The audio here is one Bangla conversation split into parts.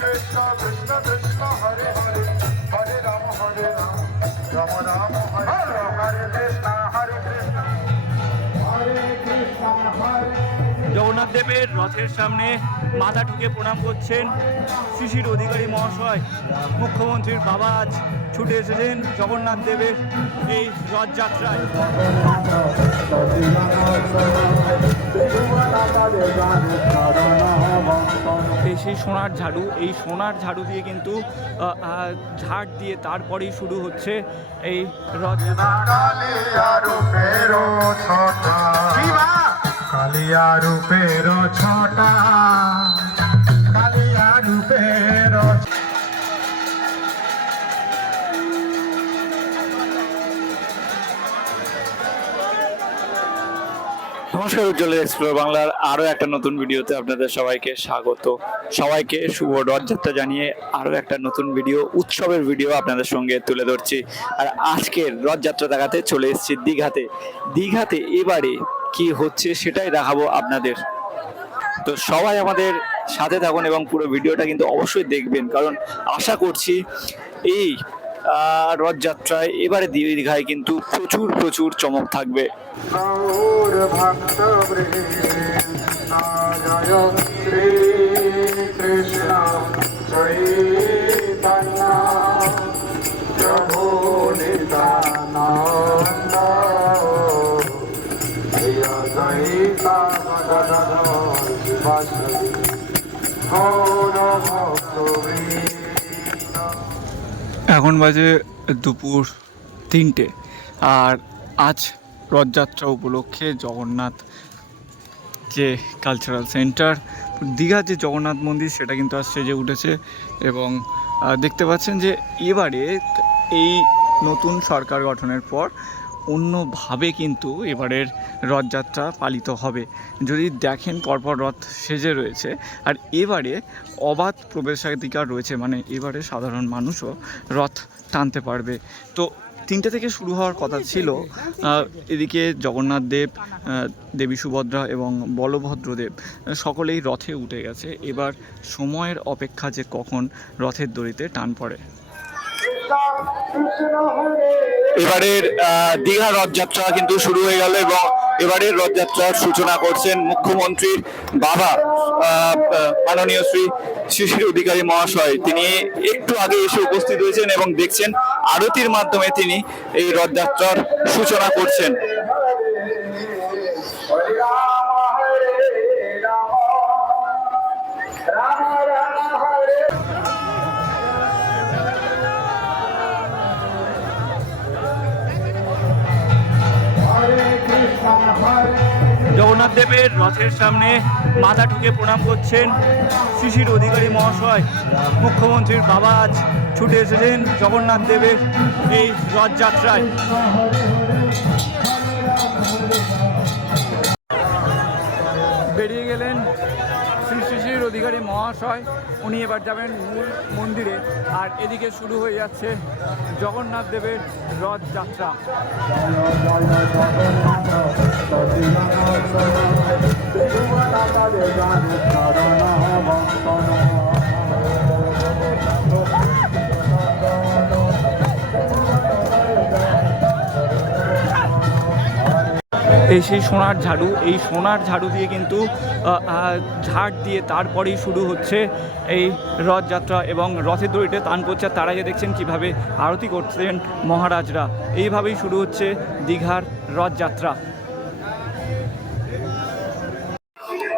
কৃষ্ণ কৃষ্ণ কৃষ্ণ হরে হরে হরে রাম রাম রাম হরে হরে কৃষ্ণ হরে কৃষ্ণ হরে কৃষ্ণ হরে। জগন্নাথ দেবের রথের সামনে মাথা ঠুকে প্রণাম করছেন শিশির অধিকারী মহাশয়। মুখ্যমন্ত্রীর বাবা আজ ছুটে এসেছেন জগন্নাথ দেবের এই রথযাত্রায়। এই সেই সোনার ঝাড়ু, এই সোনার ঝাড়ু দিয়ে কিন্তু ঝাড় দিয়ে তারপরেই শুরু হচ্ছে এই রথযাত্রা। কালিয়া রূপের ছটা কালিয়া রূপের। নমস্কার, উজ্জ্বল এক্সপ্লোর বাংলার আরও একটা নতুন ভিডিওতে আপনাদের সবাইকে স্বাগত। সবাইকে শুভ রথযাত্রা জানিয়ে আরও একটা নতুন ভিডিও, উৎসবের ভিডিও আপনাদের সঙ্গে তুলে ধরছি। আর আজকের রথযাত্রা দেখাতে চলে এসেছি দীঘাতে এবারে কি হচ্ছে সেটাই দেখাবো আপনাদের। তো সবাই আমাদের সাথে থাকুন এবং পুরো ভিডিওটা কিন্তু অবশ্যই দেখবেন, কারণ আশা করছি এই রথযাত্রায় এবারে দীঘায় কিন্তু প্রচুর চমক থাকবে। এখন বাজে দুপুর 3টে, আর আজ রথযাত্রা উপলক্ষে জগন্নাথ যে কালচারাল সেন্টার, দীঘার যে জগন্নাথ মন্দির সেটা কিন্তু আজ সেজে উঠেছে। এবং দেখতে পাচ্ছেন যে এবারে এই নতুন সরকার গঠনের পর অন্যভাবে কিন্তু এবারের রথযাত্রা পালিত হবে। যদি দেখেন পরপর রথ সেজে রয়েছে, আর এবারে অবাধ প্রবেশাধিকার রয়েছে, মানে এবারে সাধারণ মানুষও রথ টানতে পারবে। তো 3টে থেকে শুরু হওয়ার কথা ছিল। এদিকে জগন্নাথ দেব, দেবী সুভদ্রা এবং বলভদ্রদেব সকলেই রথে উঠে গেছে। এবার সময়ের অপেক্ষা যে কখন রথের দড়িতে টান পড়ে। এবারের দীঘা রথযাত্রা কিন্তু শুরু হয়ে গেল এবং এবারের রথযাত্রার সূচনা করছেন মুখ্যমন্ত্রীর বাবা মাননীয় শ্রী শিশির অধিকারী মহাশয়। তিনি একটু আগে এসে উপস্থিত হয়েছেন এবং দেখছেন আরতির মাধ্যমে তিনি এই রথযাত্রার সূচনা করছেন। জগন্নাথ দেবের রথের সামনে মাথা ঠুকে প্রণাম করছেন শিশির অধিকারী মহাশয়। মুখ্যমন্ত্রীর বাবা আজ ছুটে এসেছেন জগন্নাথ দেবের এই রথযাত্রায়। বেরিয়ে গেলেন শ্রী শিশির অধিকারী মহাশয়, উনি এবার যাবেন মূল মন্দিরে। আর এদিকে শুরু হয়ে যাচ্ছে জগন্নাথ দেবের রথযাত্রা। এই সেই সোনার ঝাড়ু, এই সোনার ঝাড়ু দিয়ে কিন্তু ঝাড় দিয়ে তারপরেই শুরু হচ্ছে এই রথযাত্রা এবং রথের দড়িতে টান পড়ছে। তারা যে দেখছেন কিভাবে আরতি করছেন মহারাজরা। এইভাবেই শুরু হচ্ছে দীঘার রথযাত্রা।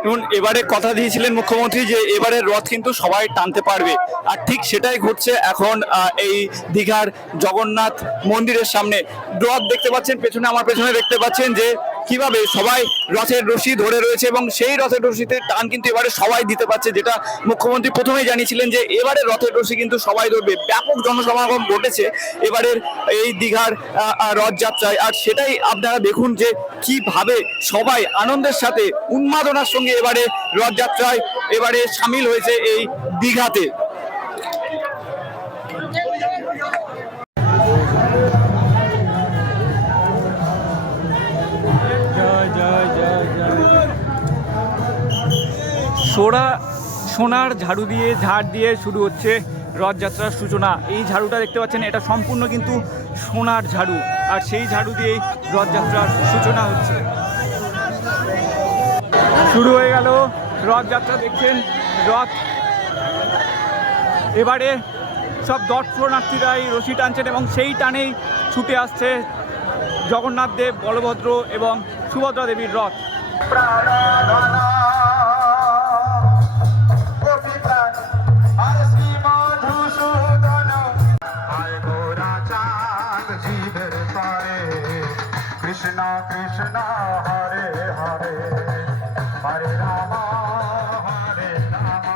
এবং এবারে কথা দিয়েছিলেন মুখ্যমন্ত্রী যে এবারে রথ কিন্তু সবাই টানতে পারবে, আর ঠিক সেটাই ঘটছে এখন এই দীঘার জগন্নাথ মন্দিরের সামনে। রথ দেখতে পাচ্ছেন পেছনে, আমার পেছনে দেখতে পাচ্ছেন যে কিভাবে সবাই রথের রশি ধরে রয়েছে এবং সেই রথের রশিতে টান কিন্তু এবারে সবাই দিতে পারছে, যেটা মুখ্যমন্ত্রী প্রথমেই জানিয়েছিলেন যে এবারে রথের রশি কিন্তু সবাই ধরবে। ব্যাপক জনসমাগম ঘটেছে এবারের এই দীঘার রথযাত্রায়, আর সেটাই আপনারা দেখুন যে কিভাবে সবাই আনন্দের সাথে উন্মাদনার সঙ্গে এবারে রথযাত্রায় এবারে সামিল হয়েছে এই দীঘাতে। সোনার ঝাড়ু দিয়ে ঝাড় দিয়ে শুরু হচ্ছে রথযাত্রার সূচনা। এই ঝাড়ুটা দেখতে পাচ্ছেন, এটা সম্পূর্ণ কিন্তু সোনার ঝাড়ু, আর সেই ঝাড়ু দিয়েই রথযাত্রার সূচনা হচ্ছে। শুরু হয়ে গেল রথযাত্রা। দেখছেন রথ, এবারে সব দর্শনার্থীরাই রশি টানছেন এবং সেই টানেই ছুটে আসছে জগন্নাথ দেব, বলভদ্র এবং সুভদ্রা দেবীর রথ। কৃষ্ণ কৃষ্ণ হরে হরে হরে রাম হরে রাম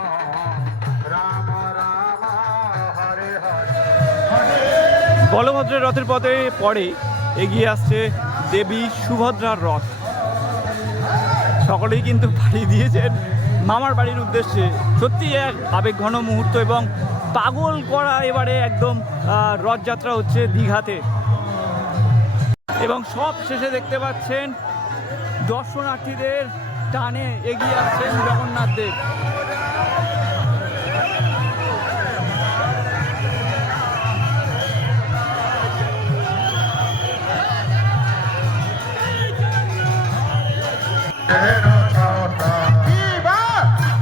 রাম রাম হরে হরে। বলভদ্রের রথের পথে পরে এগিয়ে আসছে দেবী সুভদ্রার রথ। সকলেই কিন্তু পাড়ি দিয়েছেন মামার বাড়ির উদ্দেশ্যে। সত্যি এক আবেগঘন মুহূর্ত এবং পাগল করা এবারে একদম রথযাত্রা হচ্ছে দীঘাতে। এবং সব শেষে দেখতে পাচ্ছেন দর্শনার্থীদের টানে এগিয়ে আসছেন জগন্নাথ দেব।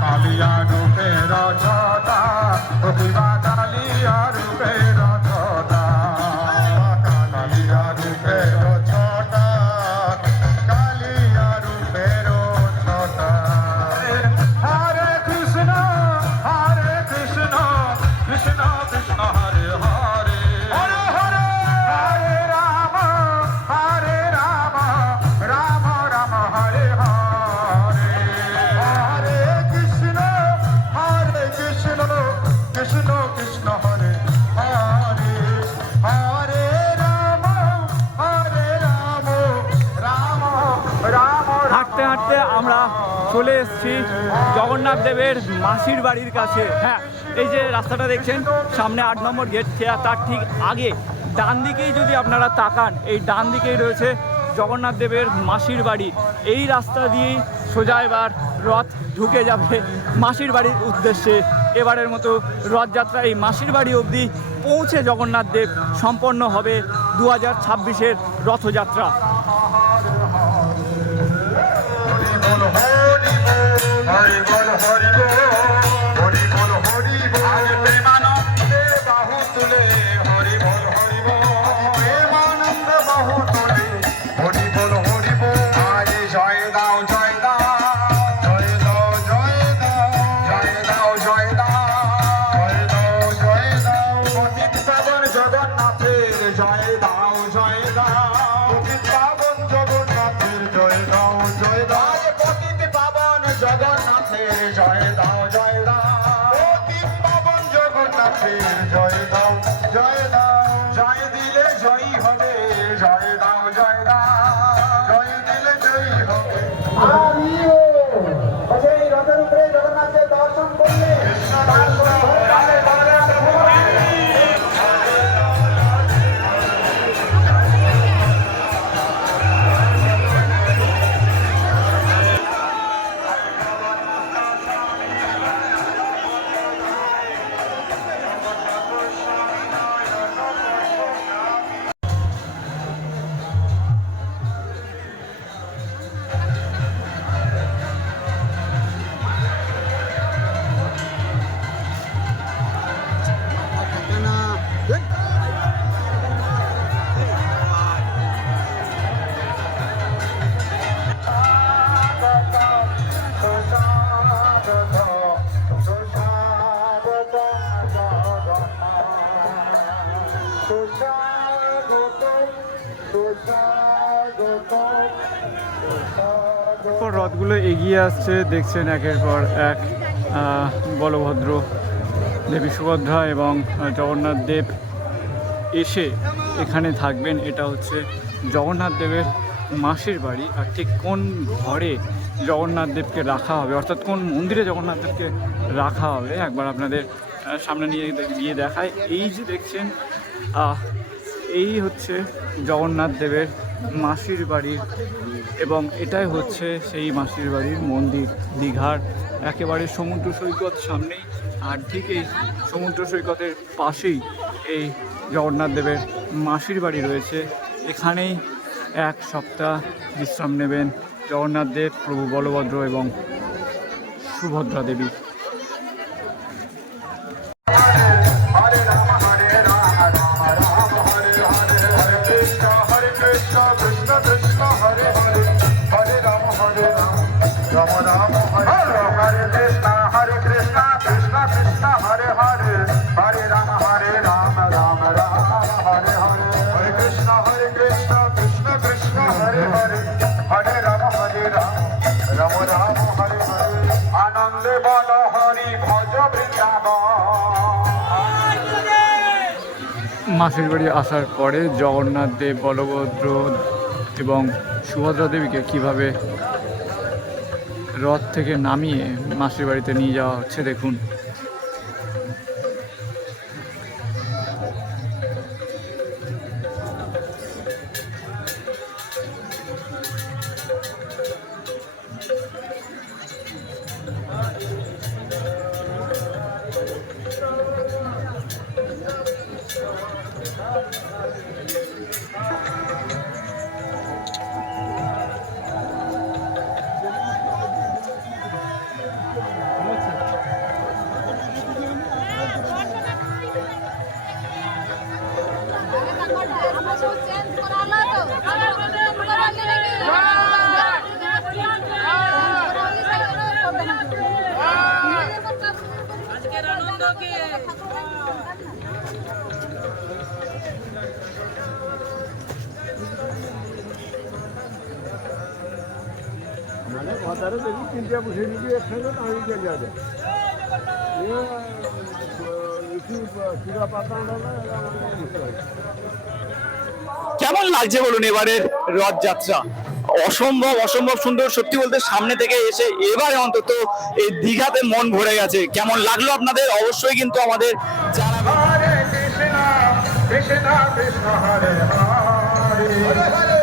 কালিয়া রূপের ছটা কালিয়া রূপের ছটা কালিয়া রূপের ছটা কালিয়া রূপের ছটা। হরে কৃষ্ণ কৃষ্ণ কৃষ্ণ হরে হরে হরে হরে হরে রাম রাম রাম হরে হরে হরে কৃষ্ণ কৃষ্ণ কৃষ্ণ কৃষ্ণ হরে হরে হরে রাম রাম রাম। হাঁটতে হাঁটতে আমরা চলে এসেছি জগন্নাথ দেবের মাসির বাড়ির কাছে। হ্যাঁ, এই যে রাস্তাটা দেখছেন সামনে 8 নম্বর গেট, তার ঠিক আগে ডান দিকেই যদি আপনারা তাকান, এই ডান দিকেই রয়েছে জগন্নাথ দেবের মাসির বাড়ি। এই রাস্তা দিয়েই সোজা এবার রথ ঢুকে যাবে মাসির বাড়ির উদ্দেশ্যে। এবারের মতো রথযাত্রা এই মাসির বাড়ি অবধি পৌঁছে জগন্নাথ দেব সম্পন্ন হবে 2026-এর রথযাত্রা। হরি বল হরি বল হরি বল হরি বল প্রেমানন্দে বাহু তুলে হরি বল হরি বল প্রেমানন্দে বাহু তুলে হরি বল হরি বল। আজ জয় দাও জয় দাও জয় দাও জয় দাও জয় দাও জয় দাও জয় দাও জয় দাও পতিত পাবন জগন্নাথের জয় দাও জয় দাও পতিত পাবন জগন্নাথের জয় দাও জয় দাও পতিত পাবন জগন্নাথের জয় দাও জয় দাও পতিত পাবন জগন্নাথের জয় দাও জয় দাও জয় দিলে জয়ী হবে জয় দাও জয় দাও জয় দিলে জয়ী হবে। সেই রথের উপরে জগন্নাথের দর্শন করলে রথগুলো এগিয়ে আসছে, দেখছেন একের পর এক বলভদ্র, দেবী সুভদ্রা এবং জগন্নাথ দেব এসে এখানে থাকবেন। এটা হচ্ছে জগন্নাথ দেবের মাসির বাড়ি। আর ঠিক কোন ঘরে জগন্নাথ দেবকে রাখা হবে, অর্থাৎ কোন মন্দিরে জগন্নাথ দেবকে রাখা হবে, একবার আপনাদের সামনে নিয়ে গিয়ে দেখায়। এই যে দেখছেন, এই হচ্ছে জগন্নাথ দেবের মাসির বাড়ির, এবং এটাই হচ্ছে সেই মাসির বাড়ির মন্দির, দীঘার একেবারে সমুদ্র সৈকত সামনেই, আর ঠিক এই সমুদ্র সৈকতের পাশেই এই জগন্নাথ দেবের মাসির বাড়ি রয়েছে। এখানেই এক সপ্তাহ বিশ্রাম নেবেন জগন্নাথ দেব, প্রভু বলভদ্র এবং সুভদ্রা দেবী। হরে রাম রাম রাম হরে হরে হরে কৃষ্ণ কৃষ্ণ কৃষ্ণ হরে হরে হরে রাম রাম রাম হরে হরে কৃষ্ণ কৃষ্ণ কৃষ্ণ হরে হরে হরে রাম রাম রাম হরে হরে হরে কৃষ্ণ কৃষ্ণ কৃষ্ণ হরে হরে হরে রাম রাম রাম হরে হরে আনন্দে বল হরি ভজ বৃন্দাবন। মাসির বাড়ি আসার পরে জগন্নাথ দেব, বলভদ্র এবং সুভদ্রা দেবীকে কীভাবে রথ থেকে নামিয়ে মাসির বাড়িতে নিয়ে যাওয়া হচ্ছে দেখুন। কেমন লাগছে বলুন এবারের রথযাত্রা? অসম্ভব অসম্ভব সুন্দর, সত্যি বলতে সামনে থেকে এসে এবারে অন্তত এই দীঘাতে মন ভরে গেছে। কেমন লাগলো আপনাদের অবশ্যই কিন্তু আমাদের জানাবেন। হরে কৃষ্ণ কৃষ্ণ কৃষ্ণ হরে হরে